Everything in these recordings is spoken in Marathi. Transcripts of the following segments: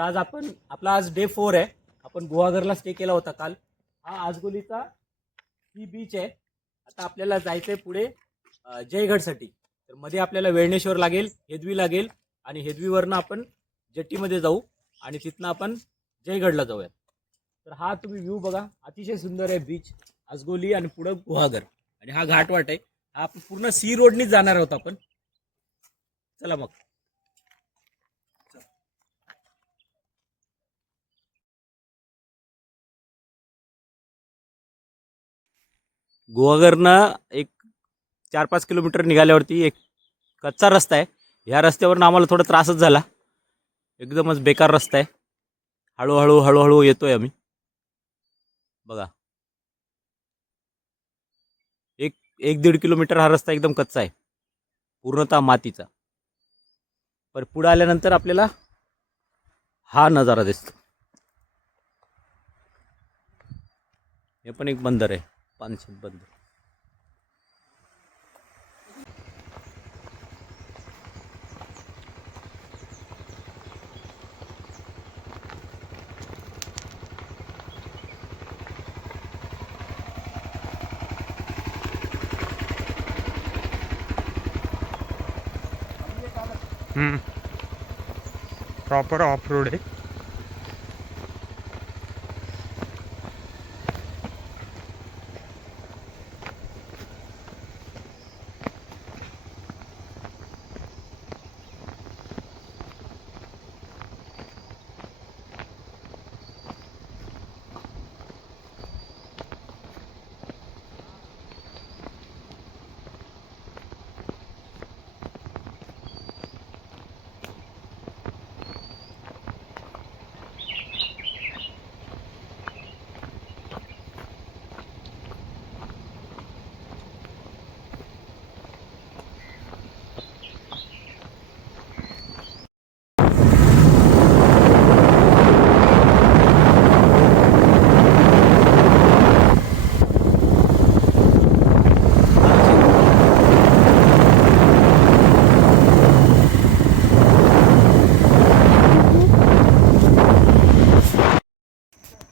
आज आपला आज डे 4 आहे. आपण गुहागरला स्टे केला होता काल. हा आजगोलीचा ही बीच आहे. आता आपल्याला जायचंय पुढे जयगडसाठी. तर मध्ये आपल्याला वेळणेश्वर लागेल, हेदवी लागेल आणि हेदवीवरनं आपण जेट्टीमध्ये जाऊ आणि तिथनं आपण जयगडला जाऊया. तर हा तुम्ही व्ह्यू बघा, अतिशय सुंदर आहे बीच आजगोली आणि पुढं गुहागर आणि हा घाटवाट आहे. हा आपण पूर्ण सी रोडनीच जाणार आहोत आपण. चला मग. गुहागरनं एक 4-5 किलोमीटर निघाल्यावरती एक कच्चा रस्ता आहे. ह्या रस्त्यावरून आम्हाला थोडा त्रासच झाला. एकदमच बेकार रस्ता आहे. हळूहळू येतोय आम्ही. बघा, 1-1.5 किलोमीटर हा रस्ता एकदम कच्चा आहे, पूर्णतः मातीचा. पण पुढे आल्यानंतर आपल्याला हा नजारा दिसतो. हे पण एक बंदर आहे, पानशेत बंदर. प्रॉपर ऑफ रोड आहे.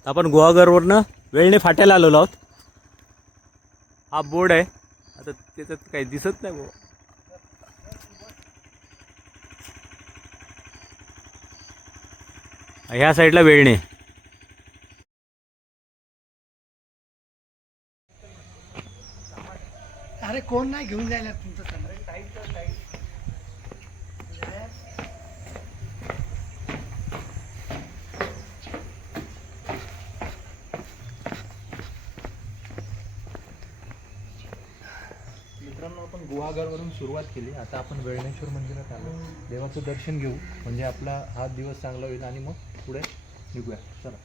आपण गुहागरवरनं वेळणे फाट्याला आलेलो आहोत. हा बोर्ड आहे. आता त्याच्यात काही दिसत नाही बाबा. ह्या साईडला वेळणे. अरे कोण नाही घेऊन जायला तुमचं मित्रांनो, आपण गुहागरवरून सुरुवात केली. आता आपण वेळणेश्वर मंदिरात आलो. देवाचं दर्शन घेऊ, म्हणजे आपला हा दिवस चांगला होईल आणि मग पुढे निघूया. चला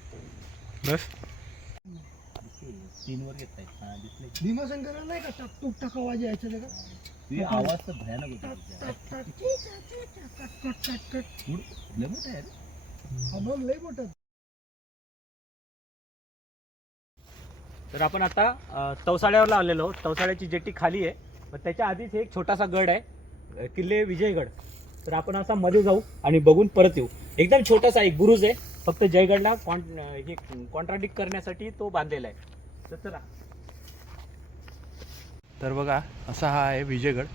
बस. 3 वर येत आहे. दिसले भीमाशंकर नाही का टक टक आवाज यायचा त्याचा. तुझी आवाज तर भयानक होता. लय मोठा आहे रे. हा बघ लय मोठा. तर आपण आता तवसाळ्यावरला आलेलो आहोत. तवसाळ्याची जेट्टी खाली आहे, पण त्याच्या आधीच एक छोटासा गड आहे, किल्ले विजयगड. तर आपण असा मध्ये जाऊ आणि बघून परत येऊ. एकदम छोटासा एक बुरुज आहे, फक्त जयगडला हे कॉन्ट्राडिक्ट करण्यासाठी तो बांधलेला आहे. तर चला. तर बघा, असा हा आहे विजयगड.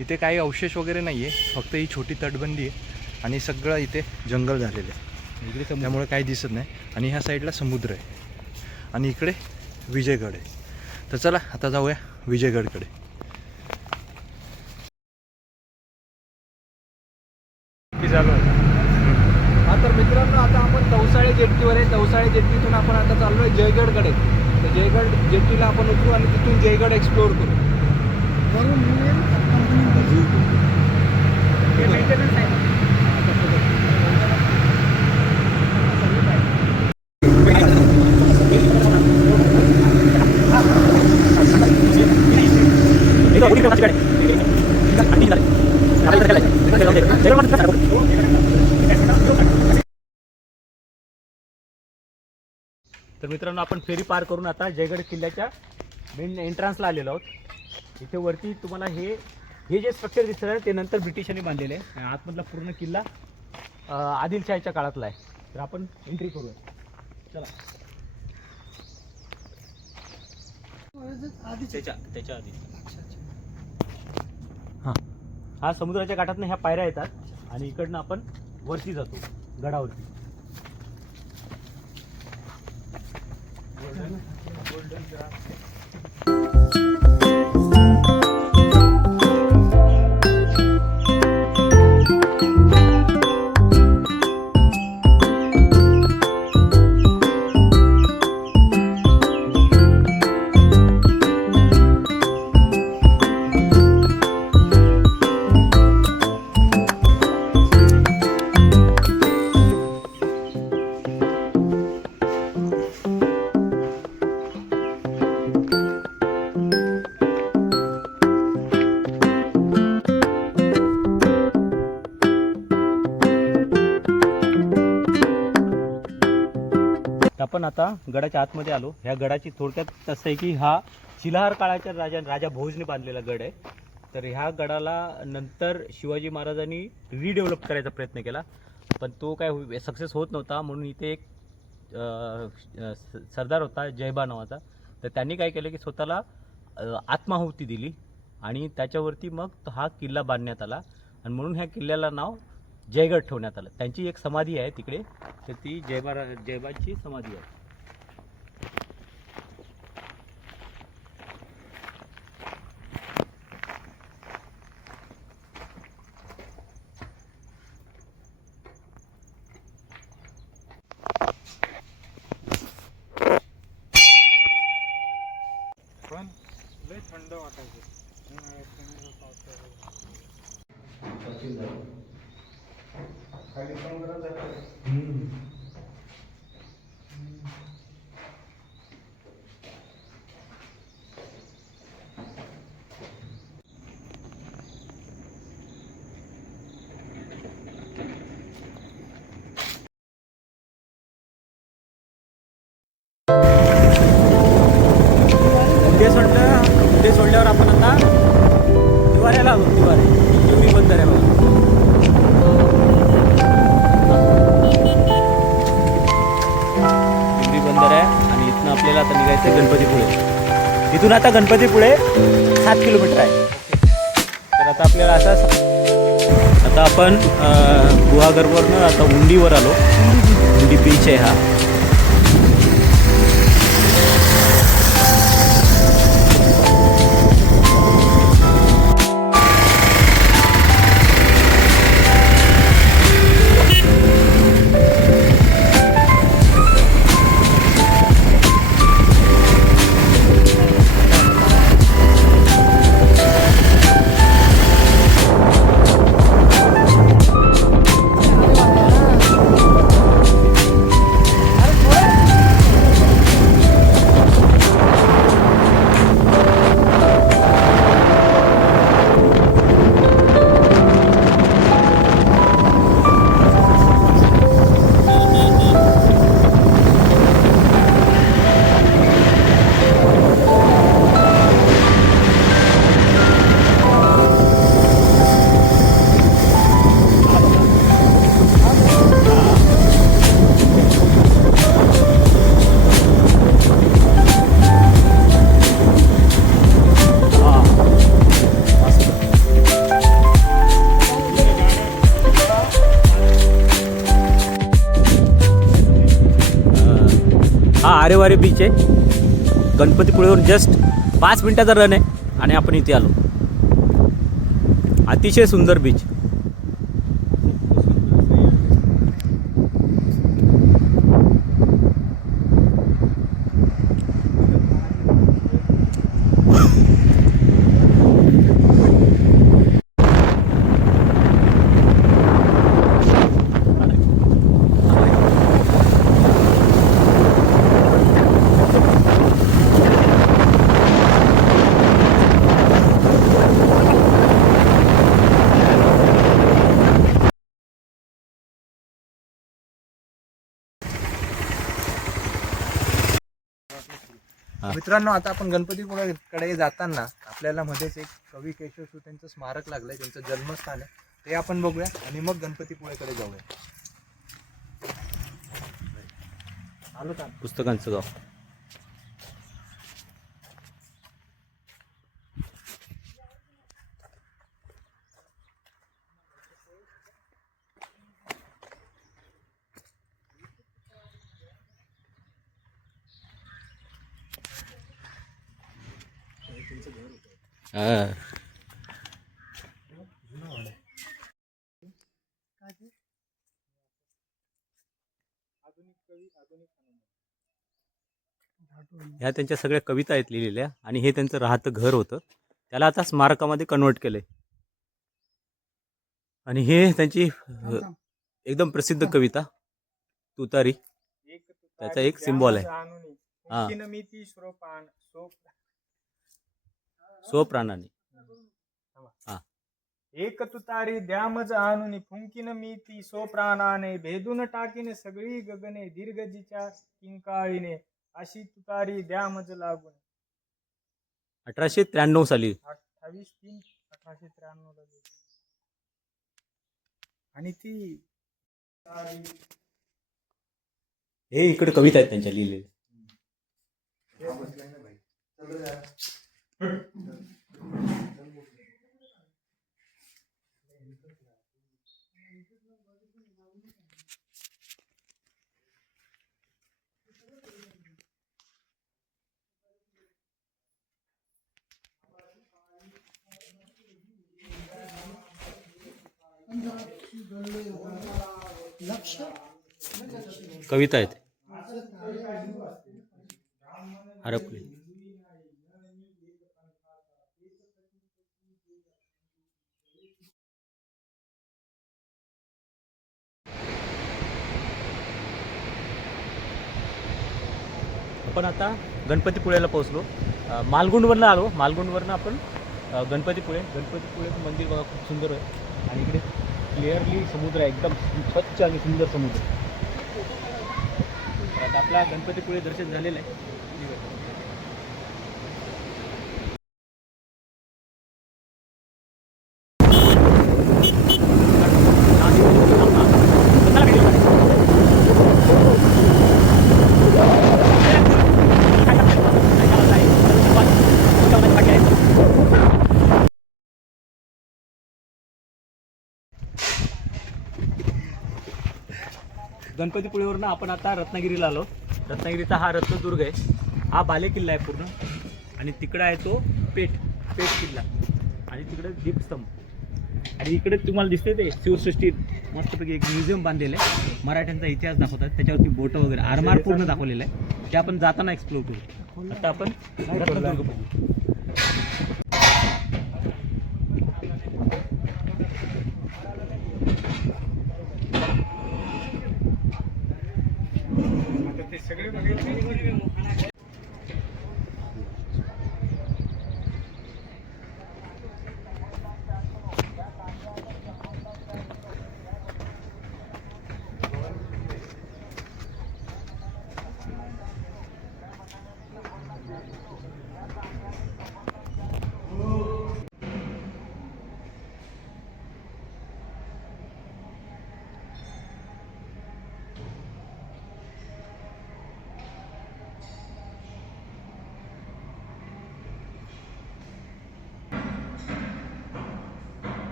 इथे काही अवशेष वगैरे नाही आहे, फक्त ही छोटी तटबंदी आहे आणि सगळं इथे जंगल झालेलं आहे. इकडे त्यामुळे काही दिसत नाही. आणि ह्या साईडला समुद्र आहे आणि इकडे विजयगड आहे. तर चला आता जाऊया विजयगडकडे. हा तर मित्रांनो, आता आपण तवसाळे जेट्टीवर आहे. तवसाळे जेट्टीतून आपण आता चाललोय जयगडकडे. तर जयगड जेट्टीला आपण उतरू आणि तिथून जयगड एक्सप्लोअर करू. वरून मेंटेनन्स आहे. तर मित्रांनो, आपण फेरी पार करून आता जयगड किल्ल्याच्या मेन एंट्रन्सला आलेलो आहोत. इथे वरती तुम्हाला हे जे स्ट्रक्चर दिसतं आहे ते नंतर ब्रिटिशांनी बांधलेले आहे. आतमधला पूर्ण किल्ला आदिलशाहीच्या काळातला आहे. तर आपण एंट्री करूया. चला. आधीचे त्याच्या आधी अच्छा अच्छा. हा समुद्राच्या काठातनं ह्या पायऱ्या येतात आणि इकडनं आपण वरती जातो गडावरती. आपण आता गडाच्या आतमध्ये आलो. ह्या गडाची थोडक्यात असं आहे की हा शिलाहार काळाच्या राजा भोजने बांधलेला गड आहे. तर ह्या गडाला नंतर शिवाजी महाराजांनी रिडेव्हलप करायचा प्रयत्न केला, पण तो काय सक्सेस होत नव्हता. म्हणून इथे एक सरदार होता जयबा नावाचा. तर त्यांनी काय केलं की स्वतःला आत्माहुती दिली आणि त्याच्यावरती मग हा किल्ला बांधण्यात आला आणि म्हणून ह्या किल्ल्याला नाव जयगड ठेवण्यात आलं. त्यांची एक समाधी आहे तिकडे, तर ती जयबाची समाधी आहे. पण लय थंड वाटायचं. खाली समुद्रात जायचं. उद्या सोडल्यावर आपण आता दिवाऱ्याला आलो. दिवारे चिमणी बंदर आहे बघा. चिमणी बंदर आहे आणि इथनं आपल्याला आता निघायचं गणपतीपुळे. इथून आता गणपतीपुळे 7 किलोमीटर आहे. तर आता आपल्याला आता आपण गुहागरवरनं आता उंडीवर आलो. उंडी बीच आहे हा. आरेवारे बीच आहे. गणपतीपुळेवरून जस्ट 5 मिनिटाचा रन आहे आणि आपण इथे आलो. अतिशय सुंदर बीच. मित्रांनो, आता आपण गणपतीपुळेकडे जाताना आपल्याला मध्येच एक कवी केशवसूत यांचं स्मारक लागलंय, त्यांचं जन्मस्थान आहे, ते आपण बघूया आणि मग गणपतीपुळेकडे जाऊया. पुस्तकांचं गाव. हा. ह्या त्यांच्या सगळ्या कविता आहेत लिहिलेल्या आणि हे त्यांचं राहतं घर होतं. त्याला आता स्मारकामध्ये कन्वर्ट केलंय. आणि हे त्यांची एकदम प्रसिद्ध कविता तुतारी, त्याचा एक सिम्बॉल आहे. हा. स्वप्राणाने. हा. एक तुतारी द्यामज आणून फुंकीन मी ती सोप्राणाने भेदून टाकीन सगळी गगने दीर्घजीच्या किंकाळीने अशी तुतारी द्यामज लागून. 1893 साली. 28/3/1893 ला. आणि ती हे इकडे कविता आहेत त्यांच्या लिहिलेल्या. लक्ष कविता आहेत. हरपले. आपण आता गणपतीपुळ्याला पोहोचलो. मालगुंडवरनं आलो. मालगुंडवरनं आपण गणपतीपुळे मंदिर बघा, खूप सुंदर आहे. आणि इकडे क्लिअरली समुद्र आहे, एकदम स्वच्छ आणि सुंदर समुद्र. आता आपला गणपतीपुळे दर्शन झालेलं आहे. गणपतीपुळेवरनं आपण आता रत्नागिरीला आलो. रत्नागिरीचा हा रत्नदुर्ग आहे. हा बालेकिल्ला आहे पूर्ण. आणि तिकडं आहे तो पेठ किल्ला. आणि तिकडे दीपस्तंभ. आणि इकडे तुम्हाला दिसते ते शिवसृष्टी मस्तपैकी एक म्युझियम बांधलेलं आहे. मराठ्यांचा इतिहास दाखवतात. त्याच्यावरती बोटं वगैरे आरमार पूर्ण दाखवलेलं आहे. ते आपण जाताना एक्सप्लोर करू. आता आपण रत्नदुर्ग बघू.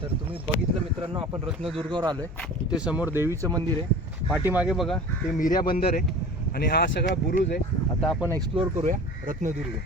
तर तुम्ही बघितलं मित्रांनो, आपण रत्नदुर्गावर आलोय. इथे समोर देवीचं मंदिर आहे. पाठीमागे बघा ते मिऱ्या बंदर आहे. आणि हा सगळा बुरुज आहे. आता आपण एक्सप्लोअर करूया रत्नदुर्ग.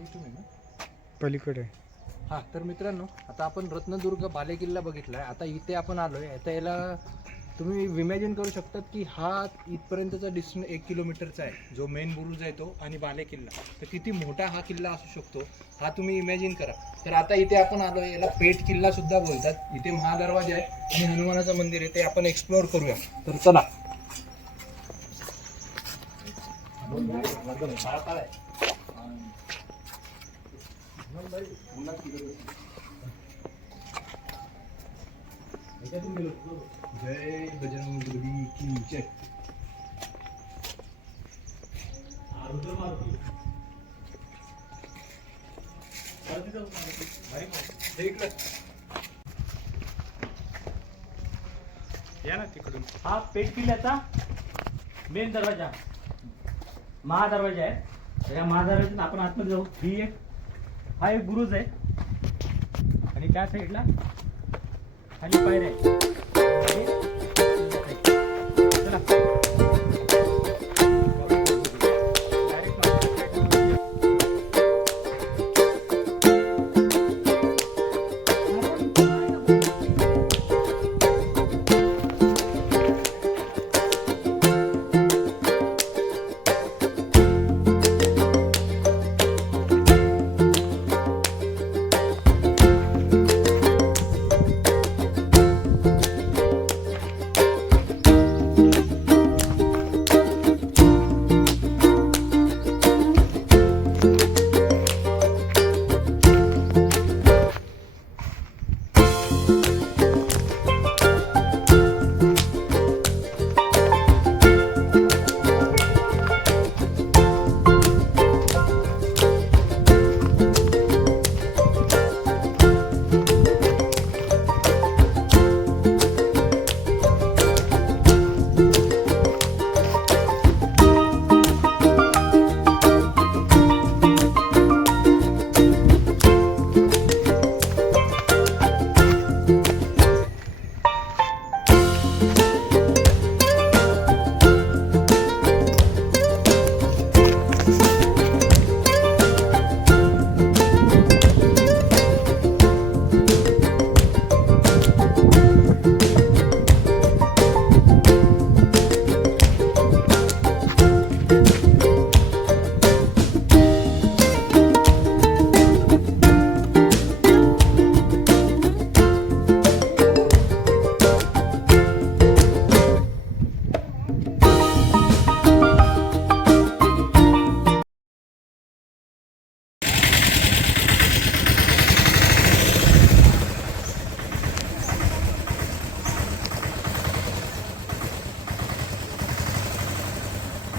इथून आहे ना? पलीकडे हां, तर मित्रांनो आता आपण रत्नदुर्ग बालेकिल्ला बघितला आहे. आता इथे आपण आलो आहे. आता याला तुम्ही इमॅजिन करू शकतात की हा इथपर्यंतचा डिस्टन्स 1 किलोमीटरचा आहे, जो मेन बुरुज आहे तो, आणि बालेकिल्ला. तर किती मोठा हा किल्ला असू शकतो हा तुम्ही इमॅजिन करा. तर आता इथे आपण आलो आहे, याला पेठ किल्ला सुद्धा बोलतात. इथे महादरवाजा आहे आणि हनुमानाचं मंदिर आहे, ते आपण एक्सप्लोअर करूया. तर चला. जय बजरंगबली की जय. या ना तिकडून. हा पेठ किल्ल्याचा मेन दरवाजा, महादरवाजा आहे. तर या महादरवाज्यातून आपण आतमध्ये जाऊ. हा एक बुरुज आहे आणि त्या साईडला खाली पायऱ्या आहे. चला.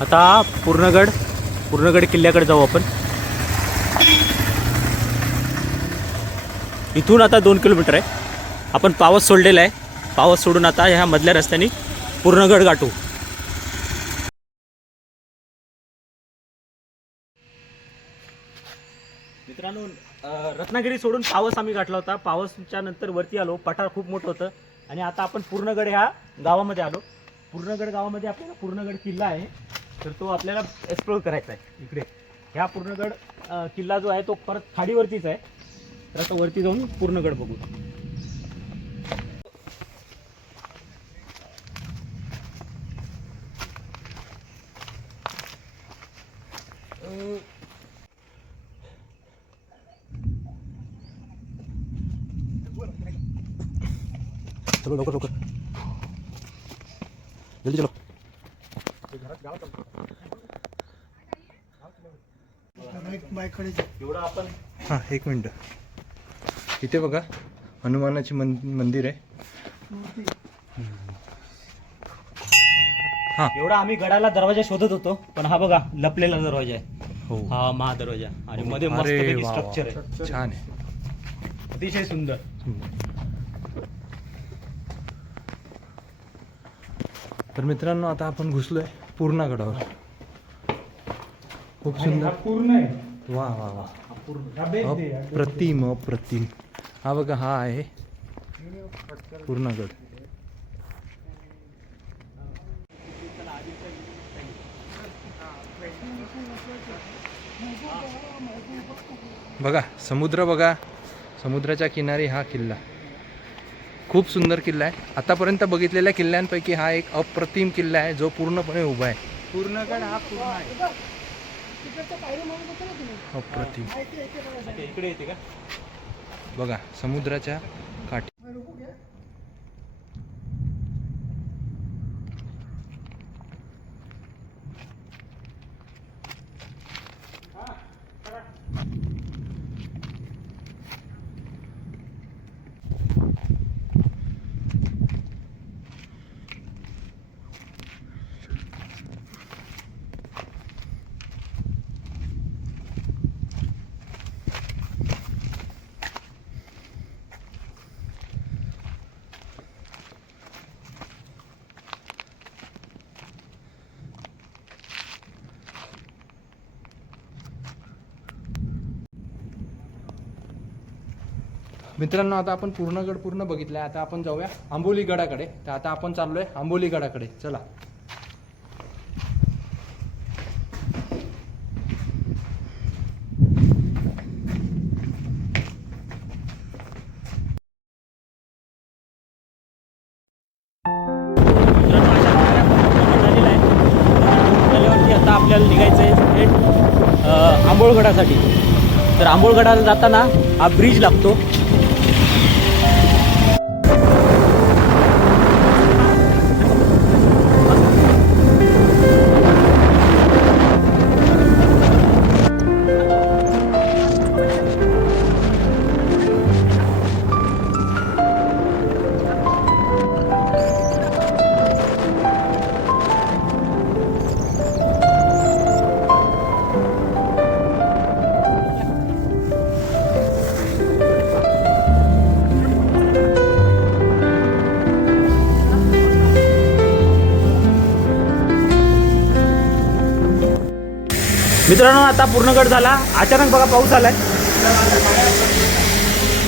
आता पूर्णगड किल्ल्याकडे जाऊ आपण. इथून आता 2 किलोमीटर आहे. आपण पावस सोडलेला आहे. पावस सोडून आता ह्या मधल्या रस्त्याने पूर्णगड गाठू. मित्रांनो, रत्नागिरी सोडून पावस आम्ही गाठला होता. पावसच्या नंतर वरती आलो. पठार खूप मोठं होतं आणि आता आपण पूर्णगड ह्या गावामध्ये आलो. पूर्णगड गावामध्ये आपल्याला पूर्णगड किल्ला आहे, तर तो आपल्याला एक्सप्लोर करायचा आहे. इकडे ह्या पूर्णगड किल्ला जो आहे तो परत खाडीवरतीच आहे. तर आता वरती जाऊन पूर्णगड बघू. चलो लवकर लवकर, जल्दी चलो. बायकडे एवढं आपण हां, 1 मिनटं. इथे बघा हनुमानाची मंदिर आहे. एवढा आम्ही गडाला दरवाजा शोधत होतो, पण हा बघा लपलेला दरवाजा आहे. हो. हा महादरवाजा आणि मध्ये अरे मस्तपैकी वा वा. स्ट्रक्चर आहे. छान आहे. अतिशय सुंदर. तर मित्रांनो, आता आपण घुसलोय पूर्णगडावर. खूप सुंदर. पूर्ण आहे. वा वा वा. डबे अप्रतिम अप्रतिम. हा बघा, हा आहे पूर्णगड. बघा समुद्र, बघा समुद्राच्या किनारी हा किल्ला खूप सुंदर किल्ला आहे. आतापर्यंत बघितलेल्या किल्ल्यांपैकी हा एक अप्रतिम किल्ला आहे जो पूर्णपणे उभा आहे. पूर्णगड हा पूर्ण आहे. अप्रतिम. इकडे येते का? बघा समुद्राच्या काठी. मित्रांनो आता आपण पूर्णगड पूर्ण बघितलाय. आता आपण जाऊया आंबोली गडाकडे. तर आता आपण चाललोय आंबोली गडाकडे. चला. झाल्यावरती आता आपल्याला निघायचं आहे थेट आंबोळगडासाठी. तर आंबोळगडाला जाताना हा ब्रिज लागतो. मित्रांनो आता पूर्णगड झाला. अचानक बघा पाऊस आलाय.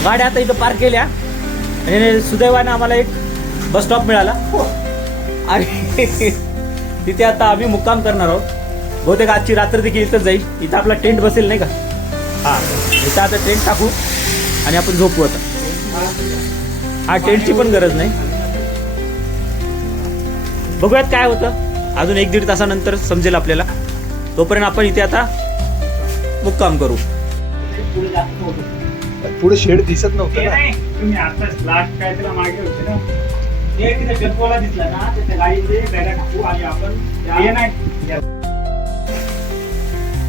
गाड्या आता इथं पार्क केल्या आणि सुदैवाने आम्हाला एक बस स्टॉप मिळाला आणि तिथे आता आम्ही मुक्काम करणार आहोत. बहुतेक आजची रात्र देखील इथं जाईल. इथं आपला टेंट बसेल नाही का? हा, इथं आता टेंट टाकू आणि आपण झोपू. आता हा टेंटची पण गरज नाही. बघूयात काय होतं. अजून 1-1.5 तासानंतर समजेल आपल्याला. तोपर्यंत आपण इथे आता मुक्काम करू. पुढे शेड दिसत नव्हतं ना. तुम्ही आताच लास्ट काय त्याला मागे होते ना, ते तिथे गटवाला दिसला ना, त्या गाडीमध्ये बॅगा टाकू आणि आपण हे नाही.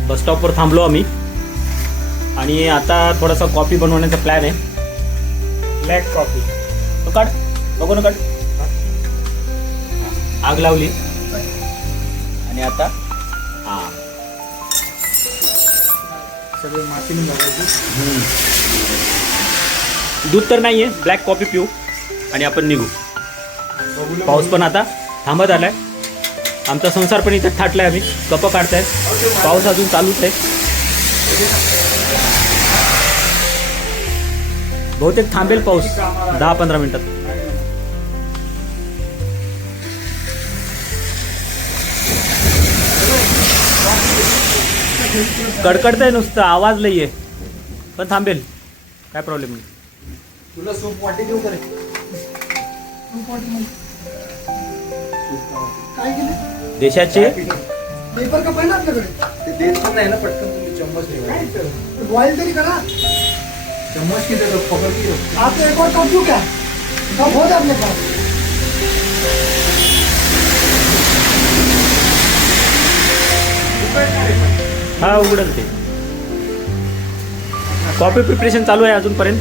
बस स्टॉपवर थांबलो आम्ही आणि आता थोडासा कॉफी बनवण्याचा प्लॅन आहे. ब्लॅक कॉफी तो काढ, बघू ना काढ. आग लावली आणि आता हा सगळे मातीने भरायचे. दूध तर नाहीये. ब्लॅक कॉफी पिऊ आणि आपण निघू. पाऊस पण आता थांबत आलाय. आमचा संसार पण इथे थाटलाय. आम्ही कप काढताय. पाऊस अजून चालूच आहे. बहुतेक थांबेल पाऊस 10-15 मिनिटात. कडकडतंय नुसतं, आवाज लई आहे पण थांबेल. काय प्रॉब्लेम नाही. तुला सूप वाटी देऊ करे. काय केलं? देशाचे पेपर का पाहिजे आपल्याकडे? ते देत पण नाही ना पटकन. तुम्ही चम्मच नाही. बॉईल तरी करा. चम्मच की देतो पकड की. आप एक और कप दूं क्या? कप हो जाए अपने पास. हा उघडल ते. कॉफी प्रिपरेशन चालू आहे अजूनपर्यंत.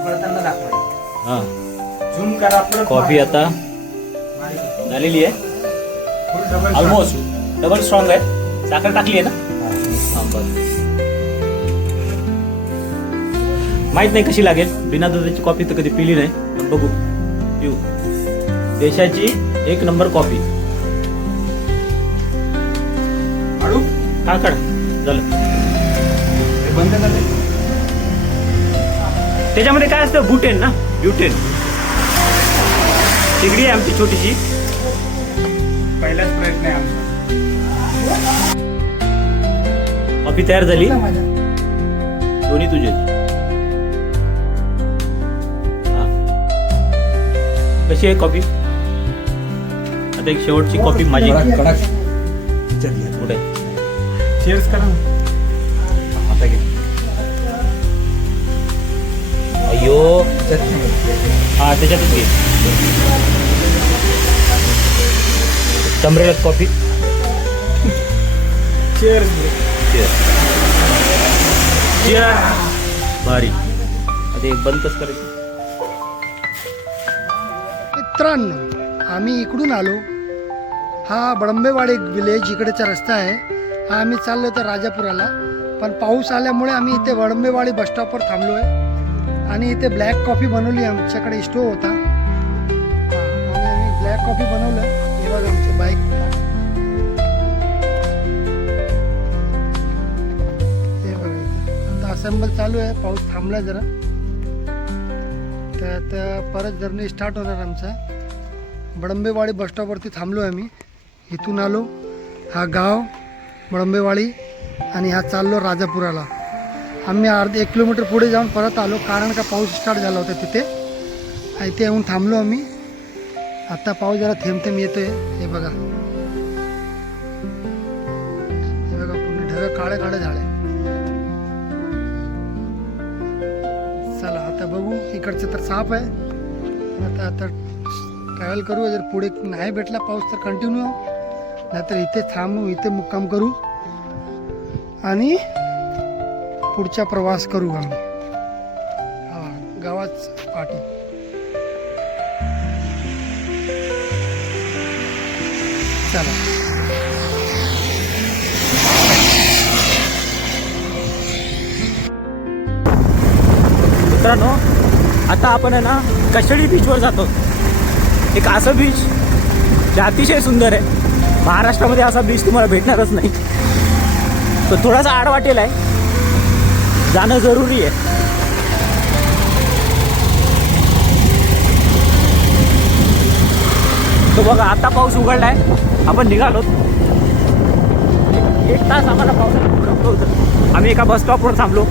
उकळताना दाखवायचं. हा, झूम करा. परत कॉफी आता झालेली आहे. ऑलमोस्ट डबल स्ट्रॉंग आहे. साखर टाकली आहे ना? हा, बस. माहित नाही कशी लागेल. बिना दुधाची कॉफी तर कधी पिली नाही, पण बघू पिऊ. देशाची 1 नंबर कॉफी. काढू? हा काढ. झालं. हे बंद कर. त्याच्यामध्ये काय असतं? ब्युटेन ना, ब्युटेन. शेगडी आहे आमची छोटीशी. नाही आमचं. कॉफी तयार झाली, कुठला माझा? दोन्ही तुझे. हा. कशी आहे कॉफी? आता एक शेवटची कॉफी माझी. कुठे? चेअर्स करा ना. आता घे. अय्यो, हा त्याच्यातच घे. तमरेलाच कॉफी. चेअर्स भारी. आता एक बंद कसं करायचं? मित्रांनो, आम्ही इकडून आलो. हा बडंबेवाडी विलेज इकडेचा रस्ता आहे. हा आम्ही चाललो होतो राजापुराला, पण पाऊस आल्यामुळे आम्ही इथे बडंबेवाडी बसस्टॉपवर थांबलो आहे. आणि इथे ब्लॅक कॉफी बनवली. आमच्याकडे स्टोव होता, आणि आम्ही ब्लॅक कॉफी बनवलं. हे बघा आमची बाईक. हे बघा इथे आता असेंबल चालू आहे. पाऊस थांबला जरा, तर आता परत जर्नी स्टार्ट होणार आमचा. बडंबेवाडी बसस्टॉपवरती थांबलो आहे आम्ही. इथून आलो, हा गाव बडंबेवाडी, आणि हा चाललो राजापुराला. आम्ही 1 किलोमीटर पुढे जाऊन परत आलो, कारण का पाऊस स्टार्ट झाला होता तिथे. इथे येऊन थांबलो आम्ही. आता पाऊस जरा थेंब थेंब येतोय. हे बघा, हे बघा पूर्ण ढग काळे काळे झाले. चला आता बघू. इकडचं तर साफ आहे. आता ट्रॅव्हल करू. जर पुढे नाही भेटला पाऊस तर कंटिन्यू, नाहीतर इथे थांबू, इथे मुक्काम करू आणि पुढचा प्रवास करू आम्ही. हा गावात पाठी. चला. मित्रांनो, आता आपण आहे ना कशेडी बीचवर जातो. एक असं बीच जे अतिशय सुंदर आहे. महाराष्ट्रामध्ये असा बीच तुम्हाला भेटणारच नाही. तो थोडासा आडवाटेल आहे, जाणं जरुरी आहे. तो बघा आता पाऊस उघडलाय. आपण निघालो. एक तास आम्हाला पावसात उघडलं होतं. आम्ही एका बस स्टॉपवर थांबलो,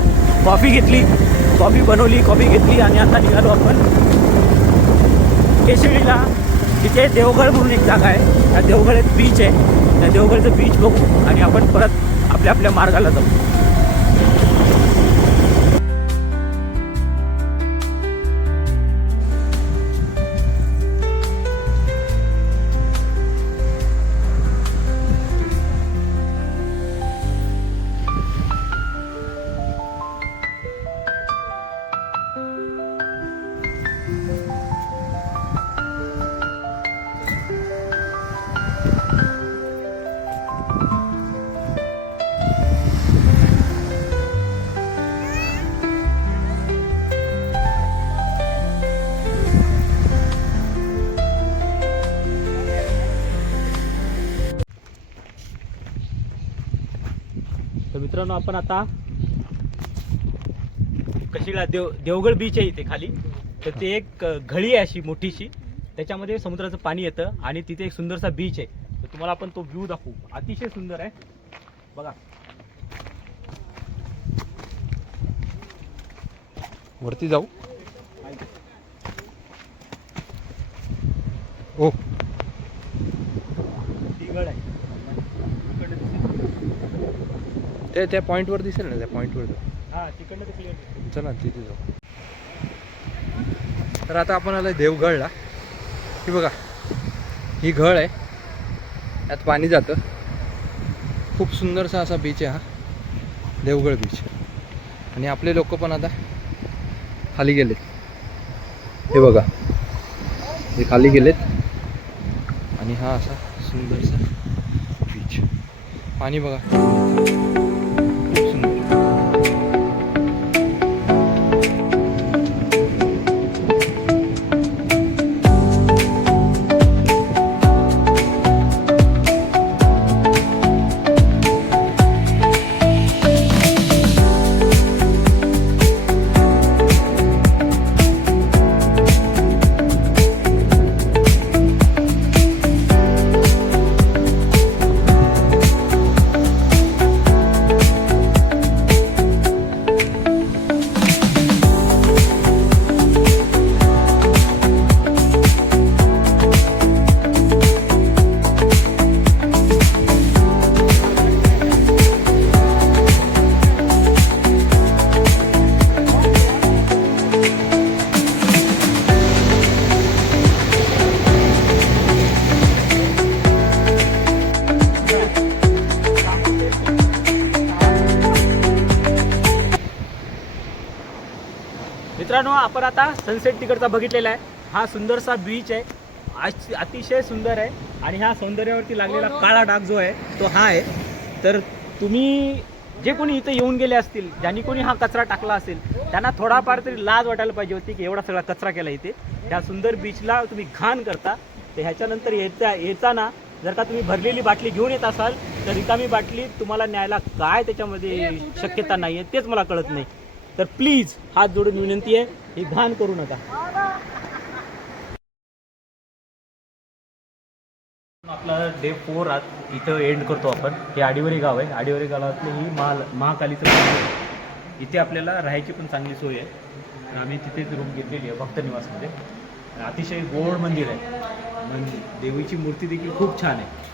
कॉफी घेतली, कॉफी बनवली, कॉफी घेतली आणि आता निघालो आपण केशेडीला. तिथे देवगड म्हणून एक जागा आहे. त्या देवगडात बीच आहे. त्या देवगडचं बीच बघू आणि आपण परत आपल्या आपल्या मार्गाला जाऊ. तर मित्रांनो, आपण आता कशीला देवगड बीच आहे इथे खाली. तर ते एक घळी आहे अशी मोठीशी, त्याच्यामध्ये समुद्राचं पाणी येतं आणि तिथे एक सुंदरसा बीच आहे. तर तुम्हाला आपण तो व्ह्यू दाखवू. अतिशय सुंदर आहे बघा. वरती जाऊ. ओ, ती गड आहे. त्या पॉईंटवर दिसेल ना, त्या पॉईंटवर जाऊ. हा, तिकडनं ते क्लिअर दिसतं. चला तिथे जाऊ. तर आता आपण आलोय देवगडला. ही बघा, ही घळ आहे, यात पाणी जातं. खूप सुंदरसा असा बीच आहे हा देवगड बीच. आणि आपले लोक पण आता खाली गेलेत. हे बघा, हे खाली गेलेत. आणि हा असा सुंदरसा बीच. पाणी बघा, खूप सुंदर. मित्रांनो, आपण आता सनसेट तिकडचा बघितलेला आहे. हा सुंदरसा बीच आहे, अतिशय सुंदर आहे. आणि ह्या सौंदर्यावरती लागलेला काळा डाग जो आहे तो हा आहे. तर तुम्ही जे कोणी इथं येऊन गेले असतील, ज्यांनी कोणी हा कचरा टाकला असेल, त्यांना थोडाफार तरी लाज वाटायला पाहिजे होती की एवढा सगळा कचरा केला इथे. ह्या सुंदर बीचला तुम्ही घाण करता. तर ह्याच्यानंतर येताना जर का तुम्ही भरलेली बाटली घेऊन येत असाल तर रिकामी बाटली तुम्हाला न्यायला काय त्याच्यामध्ये शक्यता नाही आहे तेच मला कळत नाही. तर प्लीज हात जोडून विनंती आहे, ही घाण करू नका. आपला डे 4 इथं एंड करतो आपण. हे आडिवरी गाव आहे. आडिवरी गावातलं ही महाकालीचं मंदिर आहे. इथे आपल्याला राहायची पण चांगली सोय आहे. तर आम्ही तिथेच रूम घेतलेली आहे भक्त निवासमध्ये. अतिशय गोड मंदिर आहे. देवीची मूर्ती देखील खूप छान आहे.